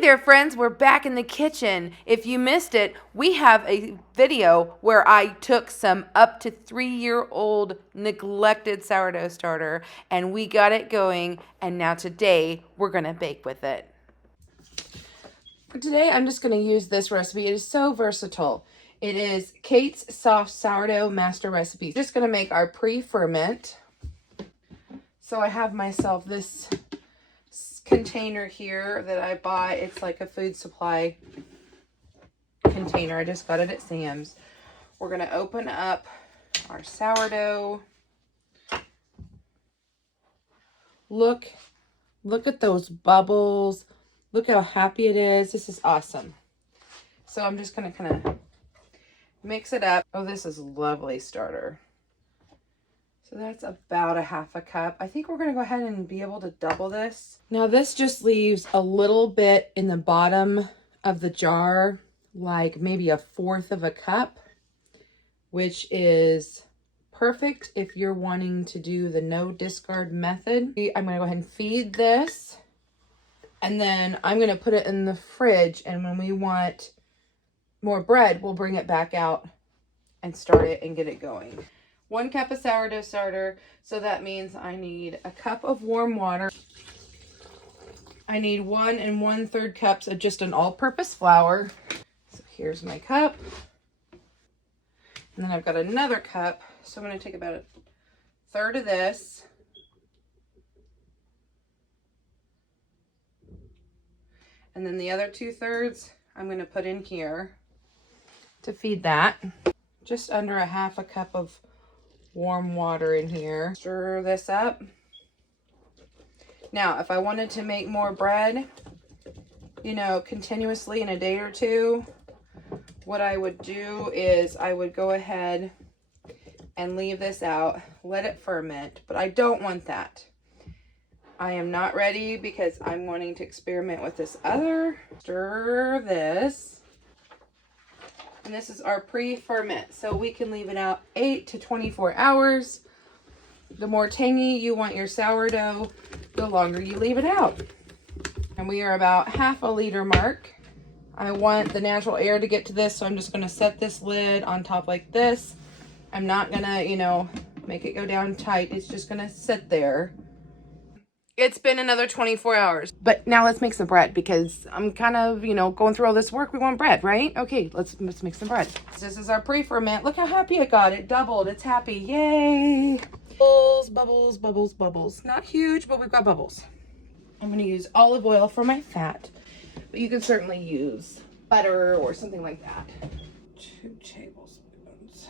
there, friends, we're back in the kitchen. If you missed it, we have a video where I took some up to 3-year-old neglected sourdough starter and we got it going, and now today we're gonna bake with it. For today, I'm just gonna use this recipe. It is so versatile. It is Kate's Soft Sourdough Master Recipe. Just gonna make our pre-ferment. So I have myself this container here that I bought. It's like a food supply container. I just got it at Sam's. We're going to open up our sourdough. Look at those bubbles. Look how happy it is. This is awesome. So I'm just going to kind of mix it up. Oh, this is a lovely starter. So that's about a half a cup. I think we're going to go ahead and be able to double this. Now this just leaves a little bit in the bottom of the jar, like maybe 1/4 of a cup, which is perfect if you're wanting to do the no discard method. I'm going to go ahead and feed this, and then I'm going to put it in the fridge, and when we want more bread, we'll bring it back out and start it and get it going. 1 cup of sourdough starter, so that means I need a cup of warm water. I need 1 1/3 cups of just an all-purpose flour. So here's my cup. And then I've got another cup, so I'm going to take about 1/3 of this. And then the other 2/3 I'm going to put in here to feed that. Just under a half a cup of warm water in here. Stir this up. Now, if I wanted to make more bread, you know, continuously in a day or two, what I would do is I would go ahead and leave this out, let it ferment, but I don't want that. I am not ready because I'm wanting to experiment with this other. Stir this. And this is our pre-ferment, so we can leave it out 8 to 24 hours. The more tangy you want your sourdough, the longer you leave it out. And we are about 1/2 liter mark. I want the natural air to get to this, so I'm just going to set this lid on top like this. I'm not going to, you know, make it go down tight. It's just going to sit there. It's been another 24 hours. But now let's make some bread, because I'm kind of, you know, going through all this work. We want bread, right? Okay, let's make some bread. This is our pre-ferment. Look how happy it got. It doubled. It's happy. Yay. Bubbles, bubbles, bubbles, bubbles. Not huge, but we've got bubbles. I'm going to use olive oil for my fat, but you can certainly use butter or something like that. 2 tablespoons.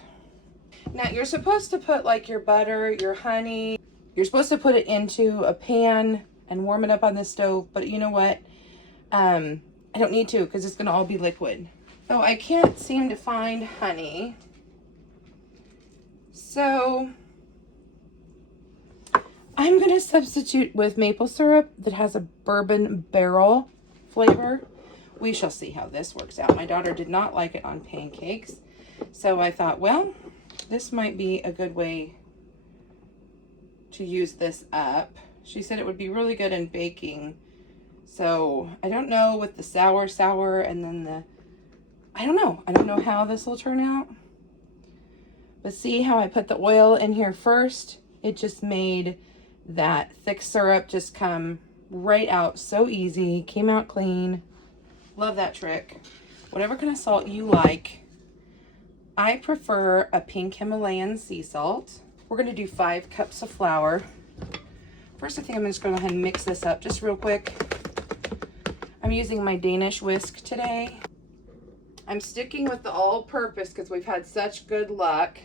Now, you're supposed to put like your butter, your honey. You're supposed to put it into a pan and warm it up on the stove, but you know what? I don't need to, because it's going to all be liquid. So I can't seem to find honey. So I'm going to substitute with maple syrup that has a bourbon barrel flavor. We shall see how this works out. My daughter did not like it on pancakes, so I thought, well, this might be a good way to use this up. She said it would be really good in baking. So I don't know with the sour and then the, I don't know how this will turn out. But see how I put the oil in here first? It just made that thick syrup just come right out so easy. Came out clean. Love that trick. Whatever kind of salt you like. I prefer a pink Himalayan sea salt. We're going to do 5 cups of flour. First, I think I'm just going to go ahead and mix this up just real quick. I'm using my Danish whisk today. I'm sticking with the all-purpose because we've had such good luck.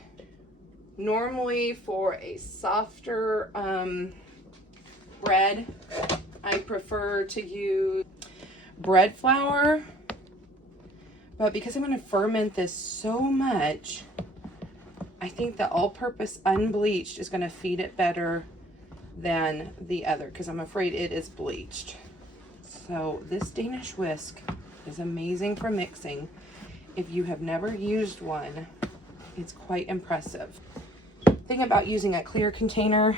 Normally, for a softer bread, I prefer to use bread flour. But because I'm going to ferment this so much, I think the all-purpose unbleached is going to feed it better than the other, because I'm afraid it is bleached. So this Danish whisk is amazing for mixing. If you have never used one, it's quite impressive. The thing about using a clear container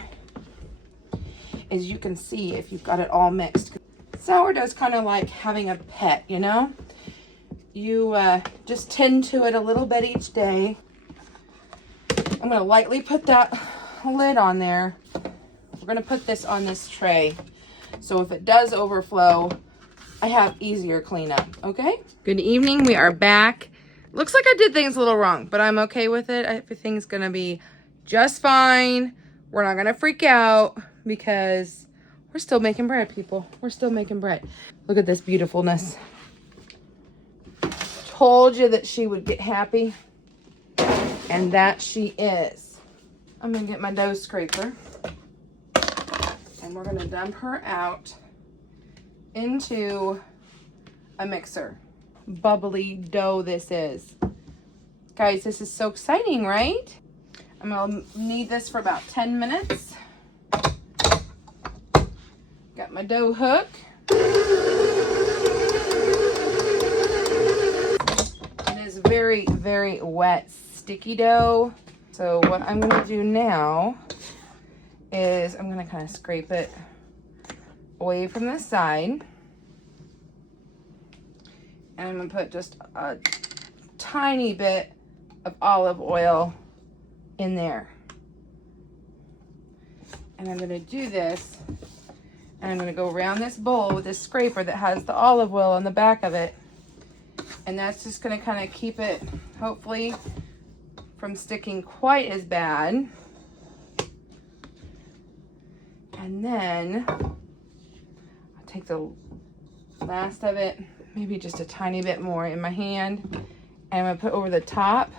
is you can see if you've got it all mixed. Sourdough's kind of like having a pet, you know? You just tend to it a little bit each day. I'm going to lightly put that lid on there. We're going to put this on this tray. So if it does overflow, I have easier cleanup, okay? Good evening, we are back. Looks like I did things a little wrong, but I'm okay with it. Everything's gonna be just fine. We're not gonna freak out because we're still making bread, people. We're still making bread. Look at this beautifulness. Told you that she would get happy, and that she is. I'm gonna get my dough scraper, and we're gonna dump her out into a mixer. Bubbly dough this is. Guys, this is so exciting, right? I'm gonna knead this for about 10 minutes. Got my dough hook. It is very, very wet, sticky dough. So what I'm gonna do now is I'm gonna kind of scrape it away from the side. And I'm gonna put just a tiny bit of olive oil in there. And I'm gonna do this, and I'm gonna go around this bowl with this scraper that has the olive oil on the back of it. And that's just gonna kind of keep it, hopefully, from sticking quite as bad. And then I'll take the last of it, maybe just a tiny bit more in my hand, and I'm gonna put over the top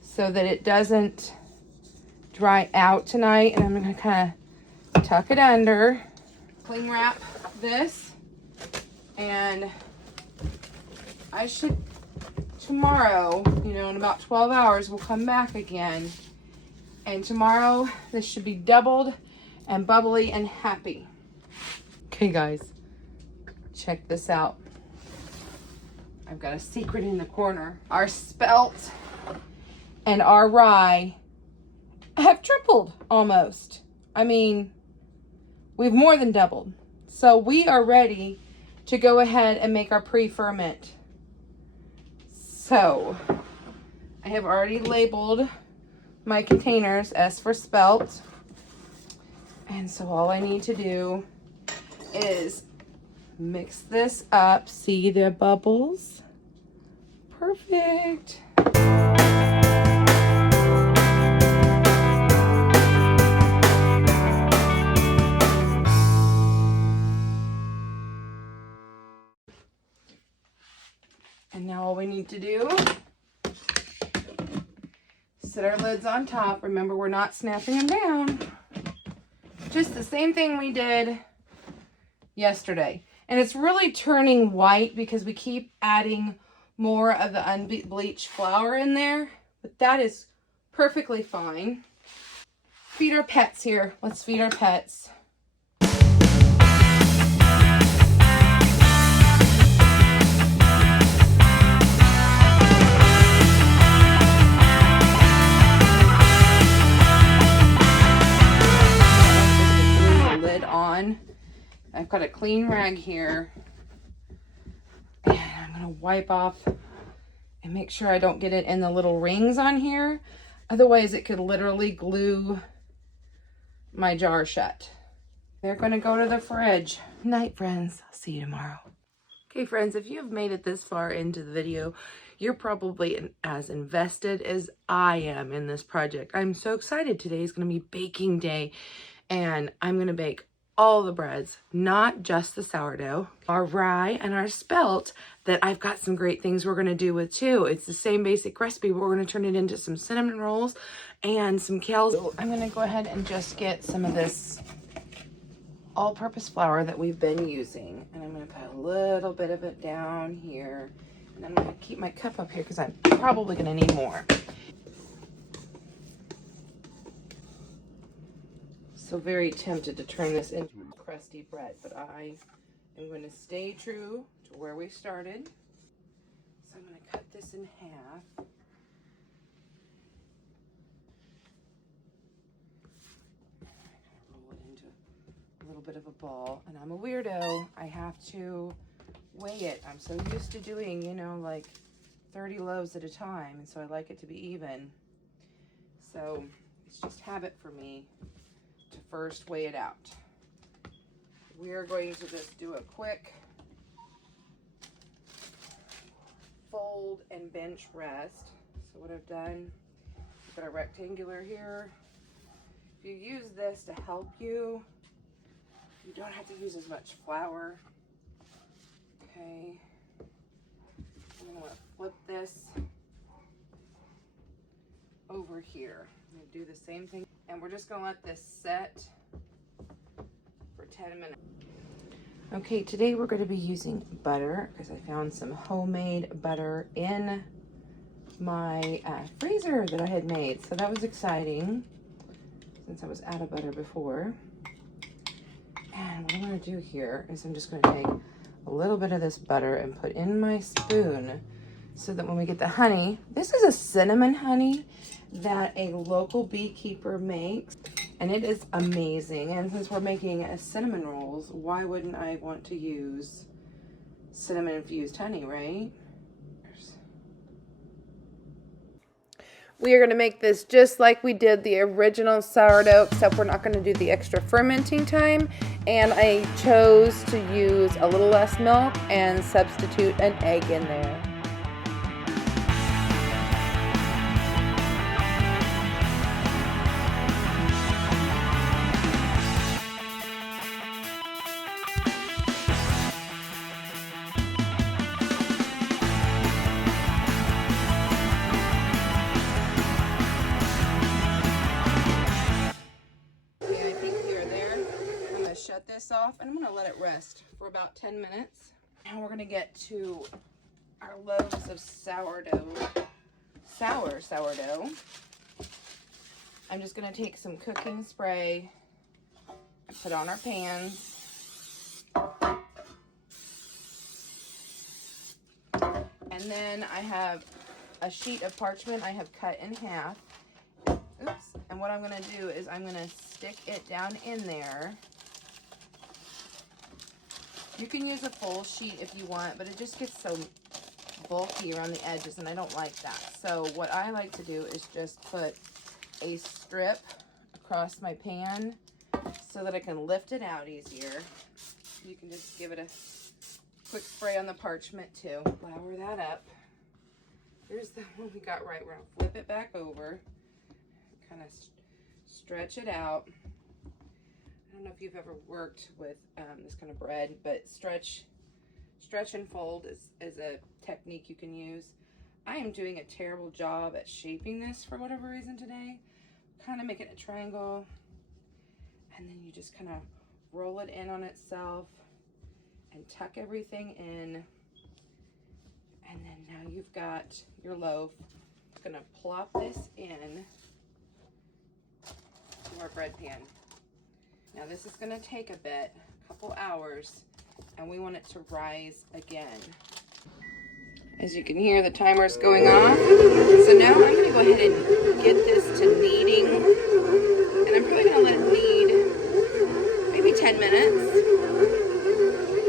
so that it doesn't dry out tonight. And I'm gonna kind of tuck it under, cling wrap this, and I should, tomorrow, you know, in about 12 hours, we'll come back again. And tomorrow, this should be doubled and bubbly and happy. Okay, guys, check this out. I've got a secret in the corner. Our spelt and our rye have tripled almost. I mean, we've more than doubled. So we are ready to go ahead and make our pre-ferment. So I have already labeled my containers, S for spelt. And so all I need to do is mix this up. See the bubbles? Perfect. And now all we need to do is set our lids on top. Remember, we're not snapping them down. Just the same thing we did yesterday. And it's really turning white because we keep adding more of the unbleached flour in there. But that is perfectly fine. Feed our pets here. Let's feed our pets. Lid on. I've got a clean rag here, and I'm gonna wipe off and make sure I don't get it in the little rings on here. Otherwise it could literally glue my jar shut. They're gonna go to the fridge. Night, friends. I'll see you tomorrow. Okay, friends, if you've made it this far into the video, you're probably as invested as I am in this project. I'm so excited. Today is gonna be baking day, and I'm gonna bake all the breads, not just the sourdough, our rye and our spelt that I've got some great things we're gonna do with too. It's the same basic recipe, but we're gonna turn it into some cinnamon rolls and some kales. So I'm gonna go ahead and just get some of this all-purpose flour that we've been using, and I'm gonna put a little bit of it down here, and I'm gonna keep my cup up here because I'm probably gonna need more. So very tempted to turn this into crusty bread, but I am going to stay true to where we started. So I'm going to cut this in half. Roll it into a little bit of a ball, and I'm a weirdo. I have to weigh it. I'm so used to doing, you know, like 30 loaves at a time, and so I like it to be even. So it's just habit for me to first weigh it out. We are going to just do a quick fold and bench rest. So what I've done, I've got a rectangular here. If you use this to help you, you don't have to use as much flour. Okay, I'm gonna flip this over here. I'm gonna do the same thing, and we're just gonna let this set for 10 minutes. Okay, today we're going to be using butter because I found some homemade butter in my freezer that I had made. So that was exciting since I was out of butter before. And what I'm going to do here is I'm just going to take a little bit of this butter and put in my spoon so that when we get the honey, this is a cinnamon honey that a local beekeeper makes. And it is amazing. And since we're making cinnamon rolls, why wouldn't I want to use cinnamon infused honey, right? We are going to make this just like we did the original sourdough, except we're not going to do the extra fermenting time. And I chose to use a little less milk and substitute an egg in there. Shut this off, and I'm going to let it rest for about 10 minutes. Now we're going to get to our loaves of sourdough. Sourdough. I'm just going to take some cooking spray and put on our pans. And then I have a sheet of parchment I have cut in half. Oops. And what I'm going to do is I'm going to stick it down in there. You can use a full sheet if you want, but it just gets so bulky around the edges, and I don't like that. So what I like to do is just put a strip across my pan so that I can lift it out easier. You can just give it a quick spray on the parchment too. Flour that up. Here's the one we got right. We're going to flip it back over, kind of stretch it out. I don't know if you've ever worked with this kind of bread, but stretch and fold is a technique you can use. I am doing a terrible job at shaping this for whatever reason today. Kind of make it a triangle, and then you just kind of roll it in on itself and tuck everything in. And then now you've got your loaf. I'm gonna plop this in to our bread pan. Now this is going to take a bit, a couple hours, and we want it to rise again. As you can hear, the timer is going off. So now I'm going to go ahead and get this to kneading, and I'm probably going to let it knead maybe 10 minutes.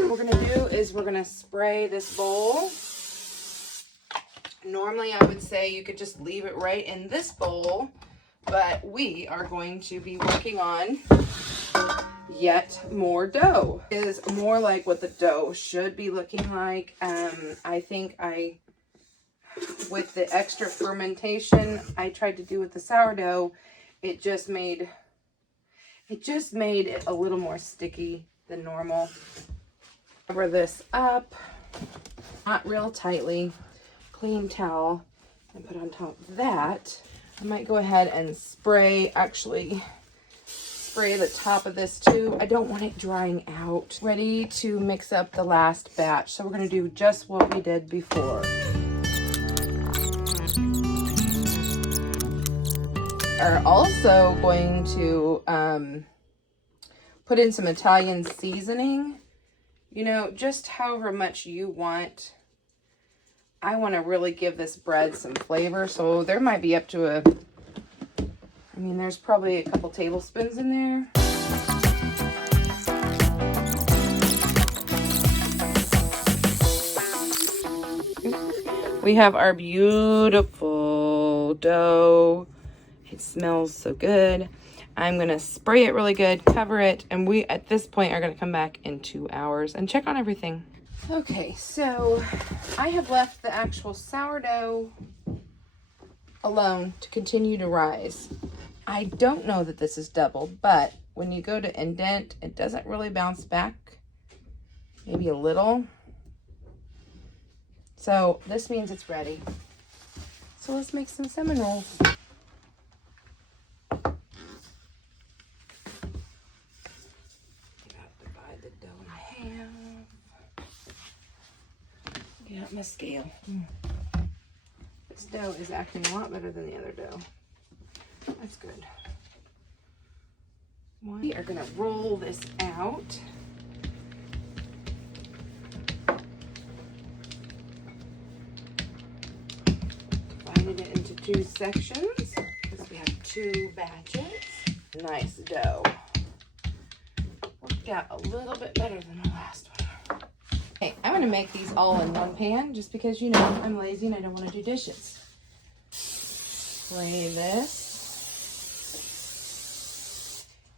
What we're going to do is we're going to spray this bowl. Normally I would say you could just leave it right in this bowl, but we are going to be working on yet more dough. It is more like what the dough should be looking like. I think with the extra fermentation I tried to do with the sourdough, it just made it a little more sticky than normal. Cover this up, not real tightly, clean towel, and put on top of that. I might go ahead and spray the top of this too. I don't want it drying out. Ready to mix up the last batch. So we're going to do just what we did before. Are also going to put in some Italian seasoning. You know, just however much you want. I want to really give this bread some flavor, so there might be up to there's probably a couple tablespoons in there. We have our beautiful dough. It smells so good. I'm going to spray it really good, cover it, and we at this point are going to come back in 2 hours and check on everything. Okay, so I have left the actual sourdough alone to continue to rise. I don't know that this is double, but when you go to indent, it doesn't really bounce back. Maybe a little. So this means it's ready. So let's make some cinnamon rolls. Divide the dough in half. Get out my scale. This dough is acting a lot better than the other dough. That's good. We are going to roll this out. Divided it into 2 sections because we have 2 batches. Nice dough. Worked out a little bit better than the last one. Okay, I'm going to make these all in one pan just because, you know, I'm lazy and I don't want to do dishes. Lay this.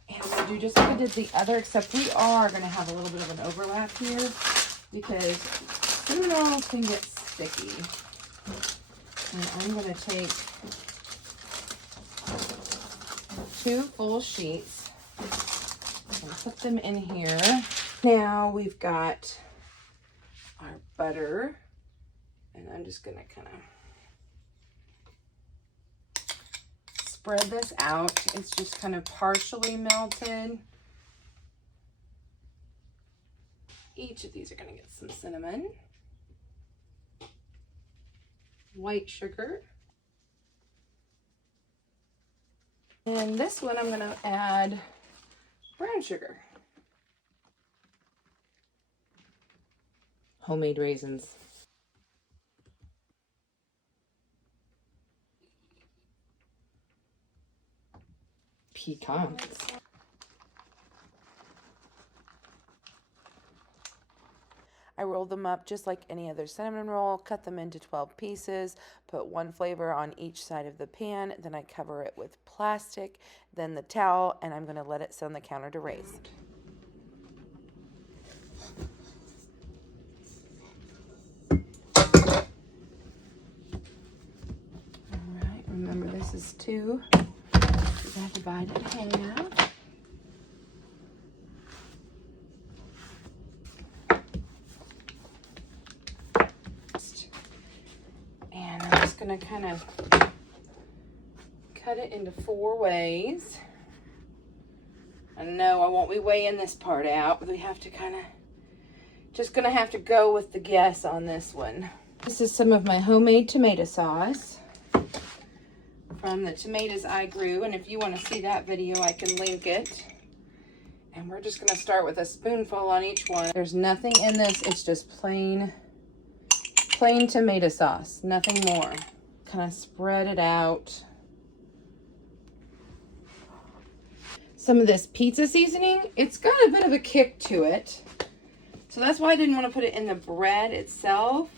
And I'm going to do just like I did the other, except we are going to have a little bit of an overlap here because cinnamon rolls can get sticky. And I'm going to take 2 full sheets and put them in here. Now we've got our butter, and I'm just going to kind of spread this out. It's just kind of partially melted. Each of these are going to get some cinnamon, white sugar, and this one I'm going to add brown sugar. Homemade raisins. Pecans. I rolled them up just like any other cinnamon roll, cut them into 12 pieces, put 1 flavor on each side of the pan, then I cover it with plastic, then the towel, and I'm going to let it sit on the counter to raise. Alright, remember this is 2. So I divide it in half. And I'm just going to kind of cut it into 4 ways. I know I won't be weighing this part out, but we have to kind of, just going to have to go with the guess on this one. This is some of my homemade tomato sauce from the tomatoes I grew, and if you want to see that video, I can link it. And we're just going to start with a spoonful on each one. There's nothing in this, it's just plain tomato sauce, nothing more. Kind of spread it out. Some of this pizza seasoning, it's got a bit of a kick to it. So that's why I didn't want to put it in the bread itself.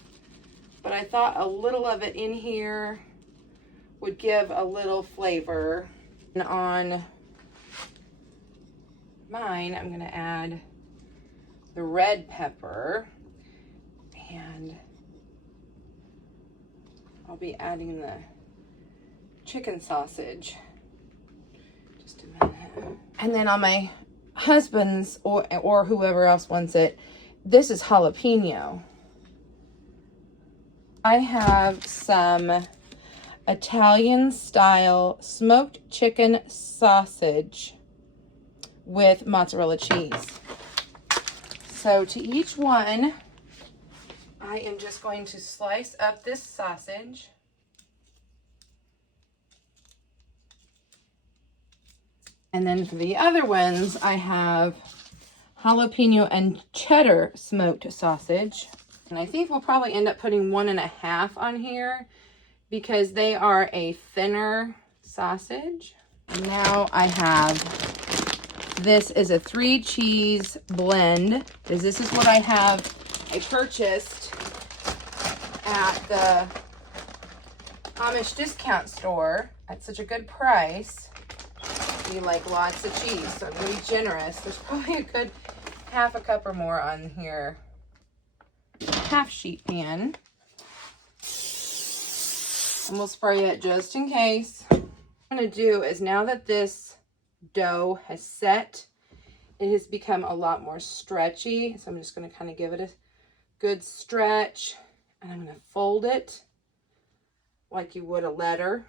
But I thought a little of it in here would give a little flavor. And on mine, I'm going to add the red pepper. And I'll be adding the chicken sausage. Just a minute. And then on my husband's or whoever else wants it, this is jalapeno. I have some Italian style smoked chicken sausage with mozzarella cheese. So to each one, I am just going to slice up this sausage. And then for the other ones, I have jalapeno and cheddar smoked sausage. And I think we'll probably end up putting 1.5 on here because they are a thinner sausage. And now I have, this is a 3 cheese blend, because this is what I have. I purchased at the Amish discount store at such a good price. You like lots of cheese, so I'm going to be generous. There's probably a good half a cup or more on here. Half sheet pan. And we'll spray it just in case. What I'm going to do is, now that this dough has set, it has become a lot more stretchy. So I'm just going to kind of give it a good stretch. And I'm going to fold it like you would a letter.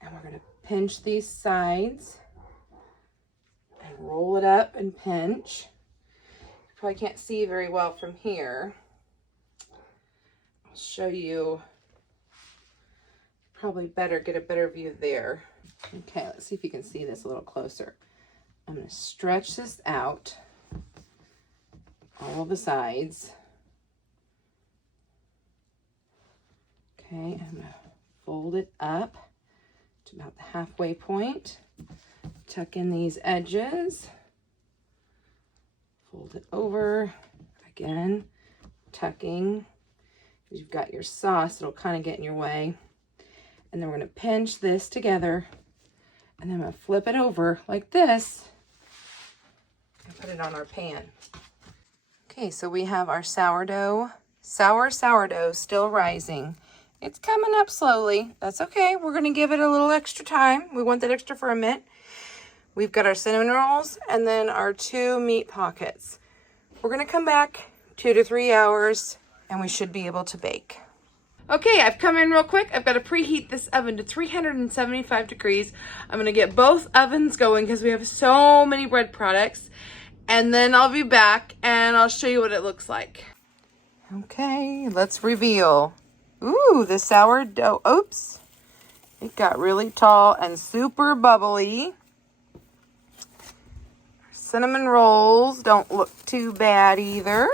And we're going to pinch these sides and roll it up and pinch. You probably can't see very well from here. I'll show you. Probably better get a better view there. Okay, let's see if you can see this a little closer. I'm going to stretch this out, all the sides. Okay, I'm going to fold it up to about the halfway point. Tuck in these edges. Fold it over. Again, tucking. You've got your sauce, it'll kind of get in your way. And then we're going to pinch this together. And then I'm going to flip it over like this and put it on our pan. Okay, so we have our sourdough, sourdough still rising. It's coming up slowly. That's okay. We're going to give it a little extra time. We want that extra ferment. We've got our cinnamon rolls and then our 2 meat pockets. We're going to come back 2 to 3 hours and we should be able to bake. Okay, I've come in real quick. I've got to preheat this oven to 375 degrees. I'm going to get both ovens going because we have so many bread products. And then I'll be back and I'll show you what it looks like. Okay, let's reveal. Ooh, the sourdough. Oops. It got really tall and super bubbly. Cinnamon rolls don't look too bad either.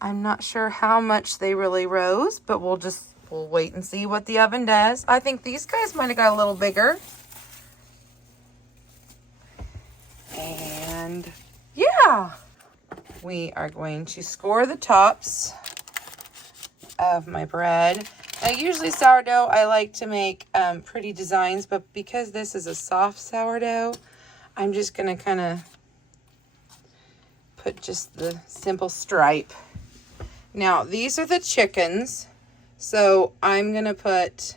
I'm not sure how much they really rose, but we'll wait and see what the oven does. I think these guys might have got a little bigger. And yeah, we are going to score the tops of my bread. Now, usually sourdough, I like to make pretty designs, but because this is a soft sourdough, I'm just going to kind of put just the simple stripe. Now, these are the chickens, so I'm going to put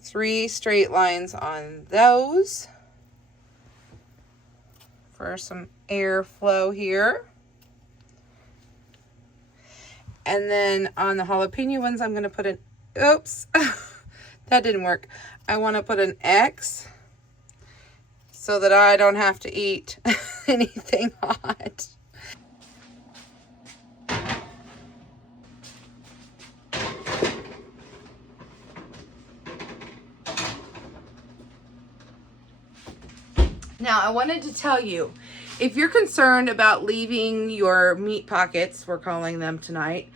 3 straight lines on those for some airflow here. And then on the jalapeno ones, I'm going to put an, oops, that didn't work. I want to put an X so that I don't have to eat anything hot. Now, I wanted to tell you, if you're concerned about leaving your meat pockets, we're calling them tonight,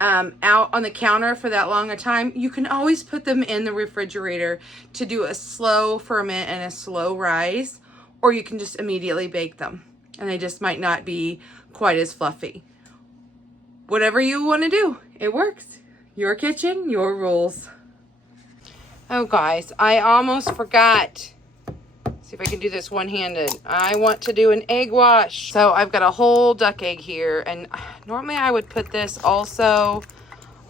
out on the counter for that long a time, you can always put them in the refrigerator to do a slow ferment and a slow rise, or you can just immediately bake them, and they just might not be quite as fluffy. Whatever you want to do, it works. Your kitchen, your rules. Oh, guys, I almost forgot. See if I can do this one-handed. I want to do an egg wash. So I've got a whole duck egg here, and normally I would put this also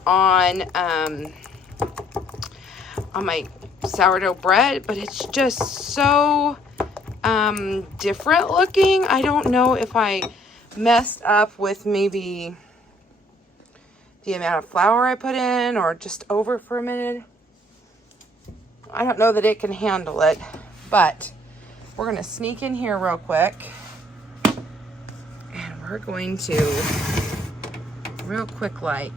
on my sourdough bread, but it's just so different looking. I don't know if I messed up with maybe the amount of flour I put in or just over fermented. I don't know that it can handle it, but we're going to sneak in here real quick, and we're going to, real quick like,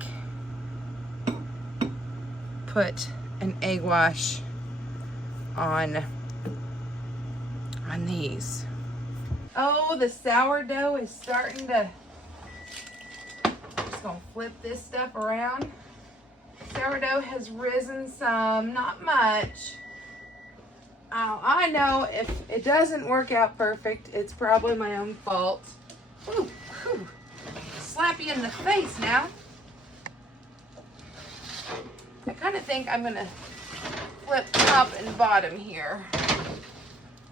put an egg wash on these. Oh, the sourdough is starting to, just going to flip this stuff around. Sourdough has risen some, not much. I know if it doesn't work out perfect, it's probably my own fault. Ooh, whew. Slap you in the face now. I kind of think I'm gonna flip top and bottom here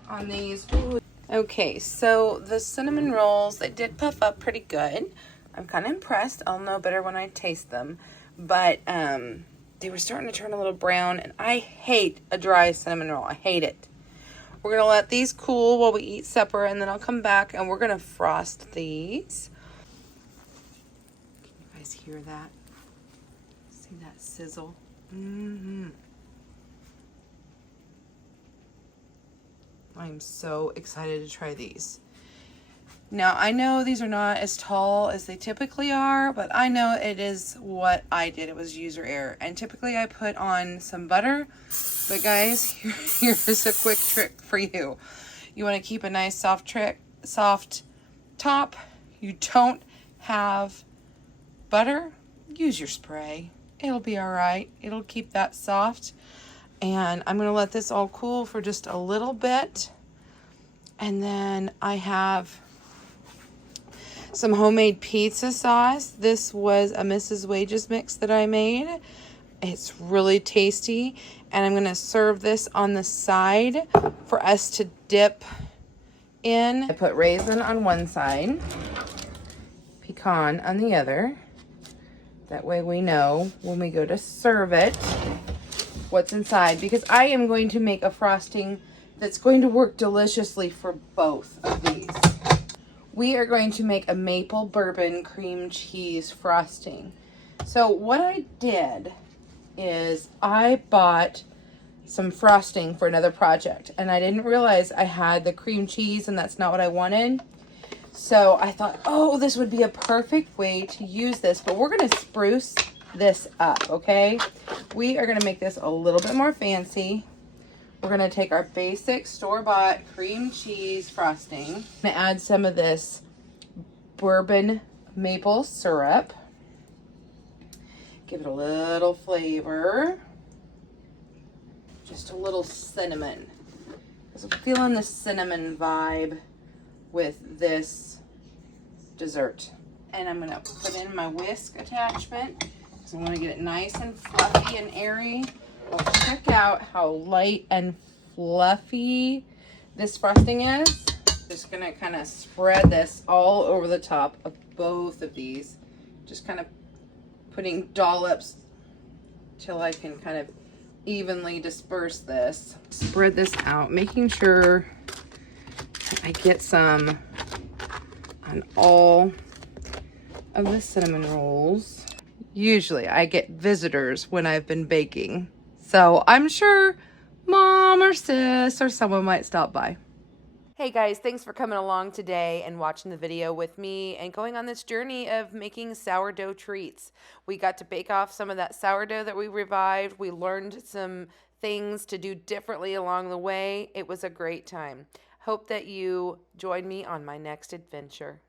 on these. Ooh. Okay, so the cinnamon rolls, they did puff up pretty good. I'm kind of impressed. I'll know better when I taste them. But they were starting to turn a little brown, and I hate a dry cinnamon roll. I hate it. We're going to let these cool while we eat supper, and then I'll come back, and we're going to frost these. Can you guys hear that? See that sizzle? Mm-hmm. I'm so excited to try these. Now, I know these are not as tall as they typically are, but I know it is what I did. It was user error. And typically I put on some butter. But guys, here's a quick trick for you. You want to keep a nice soft top. You don't have butter, use your spray. It'll be all right. It'll keep that soft. And I'm going to let this all cool for just a little bit. And then I have some homemade pizza sauce. This was a Mrs. Wages mix that I made. It's really tasty. And I'm going to serve this on the side for us to dip in. I put raisin on one side, pecan on the other. That way we know when we go to serve it what's inside, because I am going to make a frosting that's going to work deliciously for both of these. We are going to make a maple bourbon cream cheese frosting. So what I did is I bought some frosting for another project, and I didn't realize I had the cream cheese, and that's not what I wanted. So I thought, oh, this would be a perfect way to use this, but we're going to spruce this up, okay? We are going to make this a little bit more fancy. We're going to take our basic store-bought cream cheese frosting. I'm going to add some of this bourbon maple syrup. Give it a little flavor. Just a little cinnamon. Because I'm feeling the cinnamon vibe with this dessert. And I'm going to put in my whisk attachment. So I'm going to get it nice and fluffy and airy. Well, check out how light and fluffy this frosting is. Just going to kind of spread this all over the top of both of these. Just kind of putting dollops till I can kind of evenly disperse this. Spread this out, making sure I get some on all of the cinnamon rolls. Usually I get visitors when I've been baking, so I'm sure mom or sis or someone might stop by. Hey guys, thanks for coming along today and watching the video with me and going on this journey of making sourdough treats. We got to bake off some of that sourdough that we revived. We learned some things to do differently along the way. It was a great time. Hope that you join me on my next adventure.